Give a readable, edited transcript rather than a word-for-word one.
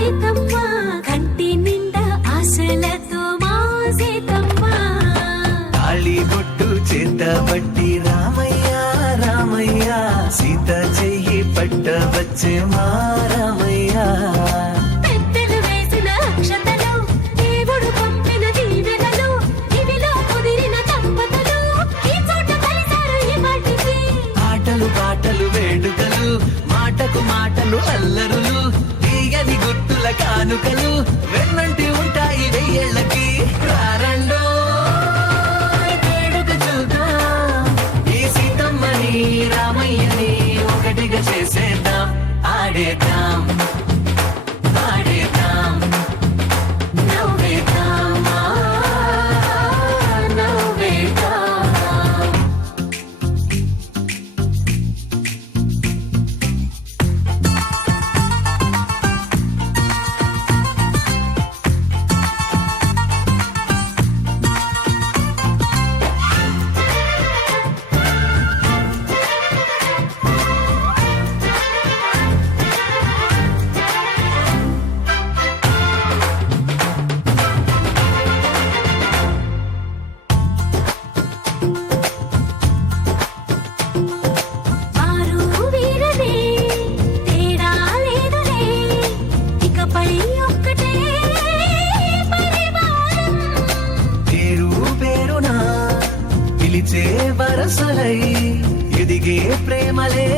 సీతమ్మ కంటి నిండా ఆశలతో మా సీతమ్మ తాళి బొట్టు చేతబట్టి రామయ్య రామయ్య సీత చెయ్యి పట్ట వచ్చే మా రామయ్య పెద్దలు వేసిన అక్షతలు దేవుడు పంపిన దీవెనలు ఇవిలో కుదిరిన దంపతులు ఈ చోట కలిసారు ఈ వాటికి ఆటలు పాటలు వేడుకలు మాటకు మాటలు అల్లరులు తీయని గుర్తుల కానుకలు వెన్నంటి ఉంటాయి వెయ్యేళ్ళకి రారండో వేడుక చూద్దాం ఈ సీతమ్మని రామయ్యని ఒకటిగా చేసేద్దాం ఆడేద్దాం ఆడేద్దాం నవ్వేద్దాం నవ్వేద్దాం ఆరు వీరనే తేడా లేదులే ఇకపై ఒక్కటే పరివారం పేరు పేరునా పిలిచే వరసలై ఎదిగే ప్రేమలే